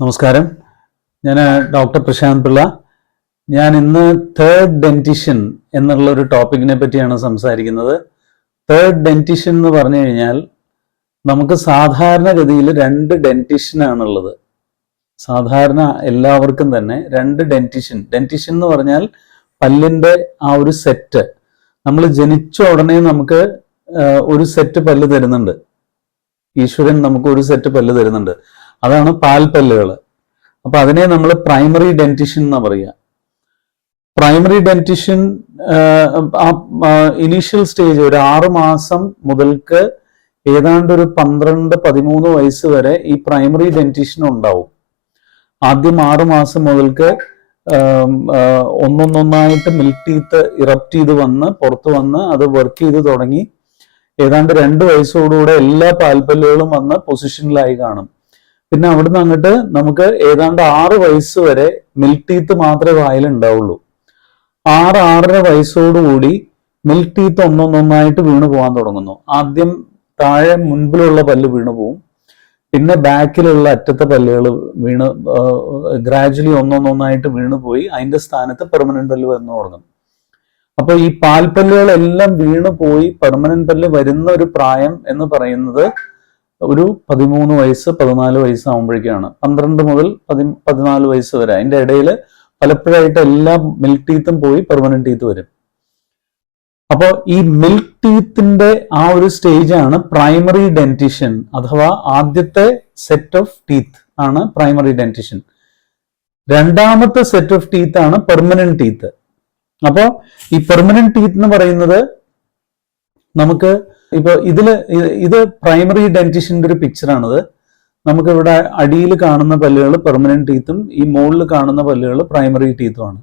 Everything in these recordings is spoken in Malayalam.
നമസ്കാരം, ഞാൻ ഡോക്ടർ പ്രശാന്ത് പിള്ള. ഞാൻ ഇന്ന് തേർഡ് ഡെന്റിഷൻ എന്നുള്ള ഒരു ടോപ്പിക്കിനെ പറ്റിയാണ് സംസാരിക്കുന്നത്. തേർഡ് ഡെന്റിഷൻ എന്ന് പറഞ്ഞു കഴിഞ്ഞാൽ നമുക്ക് സാധാരണഗതിയിൽ രണ്ട് ഡെന്റിഷനാണുള്ളത്. സാധാരണ എല്ലാവർക്കും തന്നെ രണ്ട് ഡെന്റിഷൻ എന്ന് പറഞ്ഞാൽ പല്ലിൻ്റെ ആ ഒരു സെറ്റ്. നമ്മൾ ജനിച്ച ഉടനെ നമുക്ക് ഒരു സെറ്റ് പല്ല് തരുന്നുണ്ട്. ഈശ്വരൻ നമുക്ക് ഒരു സെറ്റ് പല്ല് തരുന്നുണ്ട്. അതാണ് പാൽപ്പല്ലുകൾ. അപ്പൊ അതിനെ നമ്മൾ പ്രൈമറി ഡെന്റിഷൻ എന്ന് പറയുക. പ്രൈമറി ഡെന്റിഷൻ ഇനീഷ്യൽ സ്റ്റേജ് ഒരു 6 മാസം മുതൽക്ക് ഏതാണ്ട് ഒരു 12-13 വയസ്സ് വരെ ഈ പ്രൈമറി ഡെന്റിഷൻ ഉണ്ടാവും. ആദ്യം 6 മാസം മുതൽക്ക് ഒന്നൊന്നായിട്ട് മിൽക്ക് ടീത്ത് ഇറപ്റ്റ് ചെയ്ത് വന്ന് പുറത്ത് വന്ന് അത് വർക്ക് ചെയ്ത് തുടങ്ങി ഏതാണ്ട് 2 വയസ്സോടുകൂടെ എല്ലാ പാൽപ്പല്ലുകളും വന്ന് പൊസിഷനിലായി കാണും. പിന്നെ അവിടുന്ന് അങ്ങോട്ട് നമുക്ക് ഏതാണ്ട് 6 വയസ്സ് വരെ മിൽക്ക് ടീത്ത് മാത്രമേ വായിൽ ഉണ്ടാവുള്ളൂ. 6-6.5 വയസ്സോടുകൂടി മിൽക്ക് ടീത്ത് ഒന്നൊന്നായിട്ട് വീണു പോകാൻ തുടങ്ങുന്നു. ആദ്യം താഴെ മുൻപിലുള്ള പല്ല് വീണു പോവും, പിന്നെ ബാക്കിലുള്ള അറ്റത്തെ പല്ലുകൾ വീണ് ഗ്രാജുവലി ഒന്നൊന്നായിട്ട് വീണു പോയി അതിന്റെ സ്ഥാനത്ത് പെർമനന്റ് പല്ല് വന്നു തുടങ്ങും. അപ്പൊ ഈ പാൽപ്പല്ലുകളെല്ലാം വീണു പോയി പെർമനന്റ് പല്ല് വരുന്ന ഒരു പ്രായം എന്ന് പറയുന്നത് ഒരു 13 വയസ്സ് 14 വയസ്സാകുമ്പോഴേക്കാണ്. 12 മുതൽ 14 വയസ്സ് വരെ. അതിന്റെ ഇടയിൽ പലപ്പോഴായിട്ട് എല്ലാ മിൽക്ക് ടീത്തും പോയി പെർമനന്റ് ടീത്ത് വരും. അപ്പോൾ ഈ മിൽക്ക് ടീത്തിന്റെ ആ ഒരു സ്റ്റേജാണ് പ്രൈമറി ഡെന്റിഷൻ, അഥവാ ആദ്യത്തെ സെറ്റ് ഓഫ് ടീത്ത് ആണ് പ്രൈമറി ഡെന്റിഷൻ. രണ്ടാമത്തെ സെറ്റ് ഓഫ് ടീത്ത് ആണ് പെർമനന്റ് ടീത്ത്. അപ്പോൾ ഈ പെർമനന്റ് ടീത്ത് എന്ന് പറയുന്നത് നമുക്ക് ഇപ്പൊ ഇത് പ്രൈമറി ഡെന്റിഷന്റെ ഒരു പിക്ചറാണിത്. നമുക്ക് ഇവിടെ അടിയിൽ കാണുന്ന പല്ലുകൾ പെർമനന്റ് ടീത്തും ഈ മുകളിൽ കാണുന്ന പല്ലുകൾ പ്രൈമറി ടീത്തുമാണ്.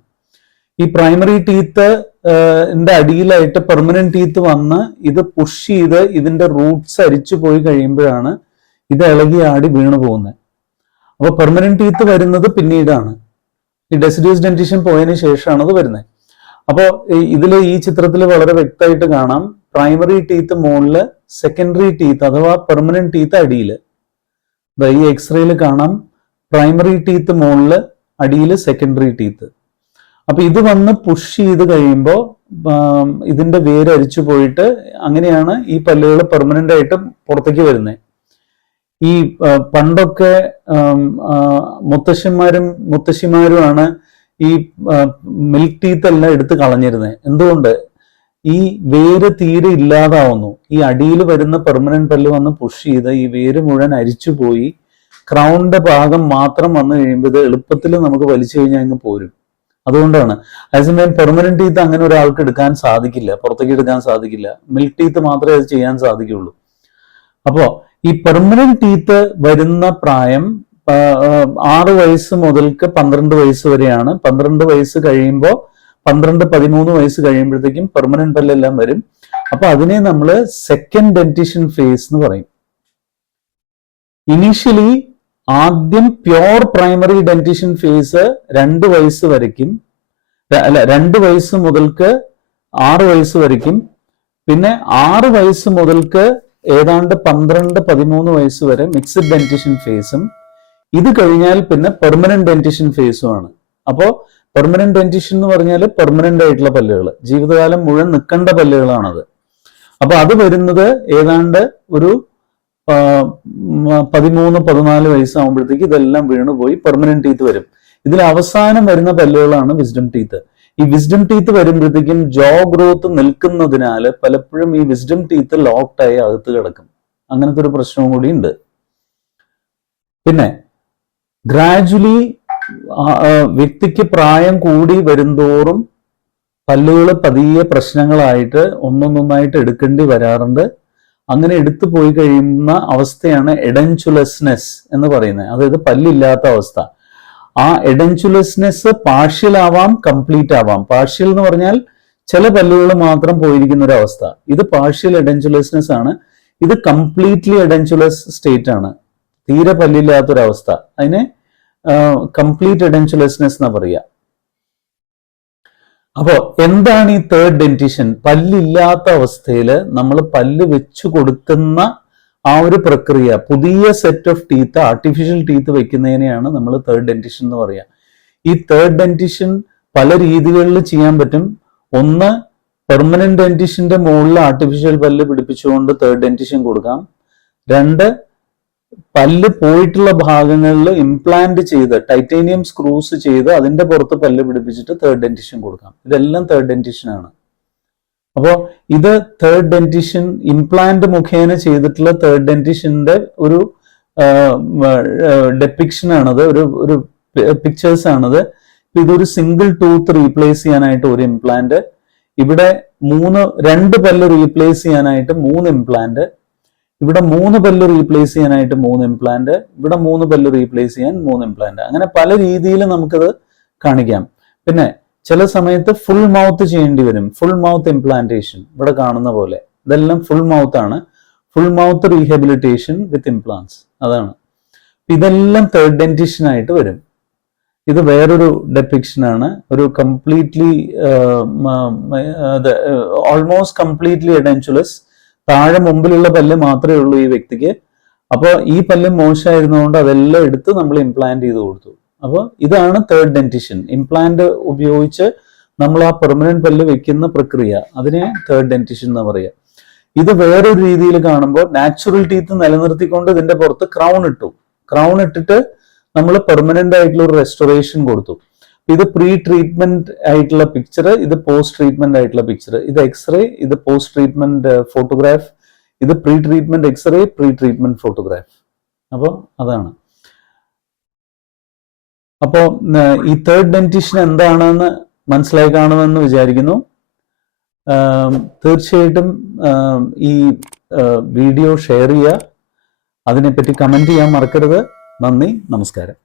ഈ പ്രൈമറി ടീത്ത് അടിയിലായിട്ട് പെർമനന്റ് ടീത്ത് വന്ന് ഇത് പുഷ് ചെയ്ത് ഇതിന്റെ റൂട്ട്സ് അരിച്ചു പോയി കഴിയുമ്പോഴാണ് ഇത് ഇളകി ആടി വീണു പോകുന്നത്. അപ്പൊ പെർമനന്റ് ടീത്ത് വരുന്നത് പിന്നീടാണ്. ഈ ഡെസിഡ്യൂസ് ഡെന്റിഷൻ പോയതിനു ശേഷമാണ് അത് വരുന്നത്. അപ്പോൾ ഈ ചിത്രത്തിൽ വളരെ വ്യക്തമായിട്ട് കാണാം, പ്രൈമറി ടീത്ത് മുകളില്, സെക്കൻഡറി ടീത്ത് അഥവാ പെർമനന്റ് ടീത്ത് അടിയിൽ. ഈ എക്സ്റേയിൽ കാണാം പ്രൈമറി ടീത്ത് മുകളില്, അടിയിൽ സെക്കൻഡറി ടീത്ത്. അപ്പൊ ഇത് വന്ന് പുഷ് ചെയ്ത് കഴിയുമ്പോൾ ഇതിന്റെ വേര് അരിച്ചു പോയിട്ട് അങ്ങനെയാണ് ഈ പല്ലുകൾ പെർമനന്റ് ആയിട്ട് പുറത്തേക്ക് വരുന്നത്. ഈ പണ്ടൊക്കെ മുത്തശ്ശിമാരുമാണ് ഈ മിൽക്ക് ടീത്ത് എല്ലാം എടുത്ത് കളഞ്ഞിരുന്നത്. എന്തുകൊണ്ട്? ഈ വേര് തീരെ ഇല്ലാതാവുന്നു. ഈ അടിയിൽ വരുന്ന പെർമനന്റ് പല്ല് വന്ന് പുഷ് ചെയ്ത് ഈ വേര് മുഴുവൻ അരിച്ചു പോയി ക്രൗണിന്റെ ഭാഗം മാത്രം വന്നു കഴിയുമ്പോൾ ഇത് എളുപ്പത്തിൽ നമുക്ക് വലിച്ചു കഴിഞ്ഞാൽ അങ്ങ് പോരും. അതുകൊണ്ടാണ്. അതേസമയം പെർമനന്റ് ടീത്ത് അങ്ങനെ ഒരാൾക്ക് എടുക്കാൻ സാധിക്കില്ല, പുറത്തേക്ക് എടുക്കാൻ സാധിക്കില്ല. മിൽക്ക് ടീത്ത് മാത്രമേ അത് ചെയ്യാൻ സാധിക്കുള്ളൂ. അപ്പോ ഈ പെർമനന്റ് ടീത്ത് വരുന്ന പ്രായം 6 വയസ്സ് മുതൽക്ക് 12 വയസ്സ് വരെയാണ്. 12 വയസ്സ് കഴിയുമ്പോൾ 12-13 വയസ്സ് കഴിയുമ്പോഴത്തേക്കും പെർമനന്റ് പല്ലെല്ലാം വരും. അപ്പൊ അതിനെ നമ്മൾ സെക്കൻഡ് ഡെന്റിഷൻ ഫേസ് എന്ന് പറയും. ഇനീഷ്യലി ആദ്യം പ്യോർ പ്രൈമറി ഡെന്റിഷൻ ഫേസ് 2 വയസ്സ് വരയ്ക്കും, 2 വയസ്സ് മുതൽക്ക് 6 വയസ്സ് വരയ്ക്കും. പിന്നെ 6 വയസ്സ് മുതൽക്ക് ഏതാണ്ട് 12-13 വയസ്സ് വരെ മിക്സഡ് ഡെന്റിഷൻ ഫേസും. ഇത് കഴിഞ്ഞാൽ പിന്നെ പെർമനന്റ് ഡെന്റിഷൻ ഫേസുമാണ്. അപ്പോൾ പെർമനന്റ് ഡെന്റിഷൻ എന്ന് പറഞ്ഞാൽ പെർമനന്റ് ആയിട്ടുള്ള പല്ലുകൾ, ജീവിതകാലം മുഴുവൻ നിൽക്കേണ്ട പല്ലുകളാണത്. അപ്പൊ അത് വരുന്നത് ഏതാണ്ട് ഒരു 13-14 വയസ്സാകുമ്പോഴത്തേക്ക് ഇതെല്ലാം വീണുപോയി പെർമനന്റ് ടീത്ത് വരും. ഇതിൽ അവസാനം വരുന്ന പല്ലുകളാണ് വിസ്ഡം ടീത്ത്. ഈ വിസ്ഡം ടീത്ത് വരുമ്പോഴത്തേക്കും ജോ ഗ്രോത്ത് നിൽക്കുന്നതിനാൽ പലപ്പോഴും ഈ വിസ്ഡം ടീത്ത് ലോക്ക്ഡായി അകത്ത് കിടക്കും. അങ്ങനത്തെ ഒരു പ്രശ്നവും കൂടി ഉണ്ട്. പിന്നെ ഗ്രാജുവലി വ്യക്തിക്ക് പ്രായം കൂടി വരുന്തോറും പല്ലുകൾ പതിയെ പ്രശ്നങ്ങളായിട്ട് ഒന്നൊന്നായിട്ട് എടുക്കേണ്ടി വരാറുണ്ട്. അങ്ങനെ എടുത്തു പോയി കഴിയുന്ന അവസ്ഥയാണ് എഡൻചുലസ്നെസ് എന്ന് പറയുന്നത്, അതായത് പല്ലില്ലാത്ത അവസ്ഥ. ആ എഡൻചുലസ്നെസ് പാർഷ്യൽ ആവാം, കംപ്ലീറ്റ് ആവാം. പാർഷ്യൽ എന്ന് പറഞ്ഞാൽ ചില പല്ലുകൾ മാത്രം പോയിരിക്കുന്ന ഒരു അവസ്ഥ. ഇത് പാർഷ്യൽ എഡൻചുലസ്നെസ് ആണ്. ഇത് കംപ്ലീറ്റ്ലി എഡൻചുലസ് സ്റ്റേറ്റ് ആണ്, തീരെ പല്ലില്ലാത്തൊരവസ്ഥ. അതിനെ കംപ്ലീറ്റ് എഡൻചുലസ്നെസ് എന്നാ പറയുക. അപ്പോ എന്താണ് ഈ തേർഡ് ഡെന്റിഷൻ? പല്ലില്ലാത്ത അവസ്ഥയിൽ നമ്മൾ പല്ല് വെച്ചു കൊടുക്കുന്ന ആ ഒരു പ്രക്രിയ, പുതിയ set of teeth, artificial teeth വെക്കുന്നതിനെയാണ് നമ്മൾ തേർഡ് ഡെന്റിഷൻ എന്ന് പറയുക. ഈ തേർഡ് ഡെന്റിഷൻ പല രീതികളിൽ ചെയ്യാൻ പറ്റും. ഒന്ന്, പെർമനന്റ് ഡെന്റിഷന്റെ മുകളിൽ ആർട്ടിഫിഷ്യൽ പല്ല് പിടിപ്പിച്ചുകൊണ്ട് തേർഡ് ഡെന്റിഷൻ കൊടുക്കാം. രണ്ട്, പല്ല് പോയിട്ടുള്ള ഭാഗങ്ങളിൽ ഇംപ്ലാന്റ് ചെയ്ത് ടൈറ്റേനിയം സ്ക്രൂസ് ചെയ്ത് അതിന്റെ പുറത്ത് പല്ല് പിടിപ്പിച്ചിട്ട് തേർഡ് ഡെന്റിഷൻ കൊടുക്കാം. ഇതെല്ലാം തേർഡ് ഡെന്റിഷൻ ആണ്. അപ്പോൾ ഇത് തേർഡ് ഡെന്റിഷൻ ഇംപ്ലാന്റ് മുഖേന ചെയ്തിട്ടുള്ള തേർഡ് ഡെന്റിഷന്റെ ഒരു ഡെപ്പിക്ഷൻ ആണത്, ഒരു പിക്ചേഴ്സ് ആണത്. ഇതൊരു സിംഗിൾ ടൂത്ത് റീപ്ലേസ് ചെയ്യാനായിട്ട് ഒരു ഇംപ്ലാന്റ്, ഇവിടെ രണ്ട് പല്ല് റീപ്ലേസ് ചെയ്യാനായിട്ട് 3 ഇംപ്ലാന്റ്, ഇവിടെ 3 പല്ല് റീപ്ലേസ് ചെയ്യാനായിട്ട് 3 ഇംപ്ലാന്റ്, ഇവിടെ 3 പല്ല് റീപ്ലേസ് ചെയ്യാൻ 3 ഇംപ്ലാന്റ്. അങ്ങനെ പല രീതിയിൽ നമുക്കത് കാണിക്കാം. പിന്നെ ചില സമയത്ത് ഫുൾ മൗത്ത് ചെയ്യേണ്ടി വരും, ഫുൾ മൗത്ത് ഇംപ്ലാന്റേഷൻ, ഇവിടെ കാണുന്ന പോലെ. ഇതെല്ലാം ഫുൾ മൗത്ത് ആണ്, ഫുൾ മൗത്ത് റീഹാബിലിറ്റേഷൻ വിത്ത് ഇംപ്ലാന്റ്സ്, അതാണ്. ഇതെല്ലാം തേർഡ് ഡെന്റിഷൻ ആയിട്ട് വരും. ഇത് വേറൊരു ഡെപ്പിക്ഷൻ ആണ്, ഒരു കംപ്ലീറ്റ്ലി ഓൾമോസ്റ്റ് കംപ്ലീറ്റ്ലി എഡൻറ്റുലസ്. താഴെ മുമ്പിലുള്ള പല്ല് മാത്രമേ ഉള്ളൂ ഈ വ്യക്തിക്ക്. അപ്പോൾ ഈ പല്ല് മോശമായിരുന്നുകൊണ്ട് അതെല്ലാം എടുത്ത് നമ്മൾ ഇംപ്ലാന്റ് ചെയ്ത് കൊടുത്തു. അപ്പോൾ ഇതാണ് തേർഡ് ഡെന്റിഷൻ. ഇംപ്ലാന്റ് ഉപയോഗിച്ച് നമ്മൾ ആ പെർമനന്റ് പല്ല് വെക്കുന്ന പ്രക്രിയ, അതിനെ തേർഡ് ഡെന്റിഷൻ എന്ന് പറയുക. ഇത് വേറൊരു രീതിയിൽ കാണുമ്പോൾ നാച്ചുറൽ ടീത്ത് നിലനിർത്തിക്കൊണ്ട് ഇതിന്റെ പുറത്ത് ക്രൗൺ ഇട്ടു. ക്രൗൺ ഇട്ടിട്ട് നമ്മൾ പെർമനന്റ് ആയിട്ടുള്ള ഒരു റെസ്റ്റോറേഷൻ കൊടുത്തു. ഇത് പ്രീ ട്രീറ്റ്മെന്റ് ആയിട്ടുള്ള പിക്ചർ, ഇത് പോസ്റ്റ് ട്രീറ്റ്മെന്റ് ആയിട്ടുള്ള പിക്ചർ. ഇത് എക്സ്റേ, ഇത് പോസ്റ്റ് ട്രീറ്റ്മെന്റ് ഫോട്ടോഗ്രാഫ്, ഇത് pre treatment x-ray, pre treatment photograph. അപ്പോൾ അതാണ്. അപ്പോൾ ഈ തേർഡ് ഡെന്റിഷൻ എന്താണെന്ന് മനസ്സിലായി കാണുമെന്ന് വിചാരിക്കുന്നു. തീർച്ചയായിട്ടും ഈ വീഡിയോ ഷെയർ ചെയ്യുക, അതിനെപ്പറ്റി കമന്റ് ചെയ്യാൻ മറക്കരുത്. നന്ദി, നമസ്കാരം.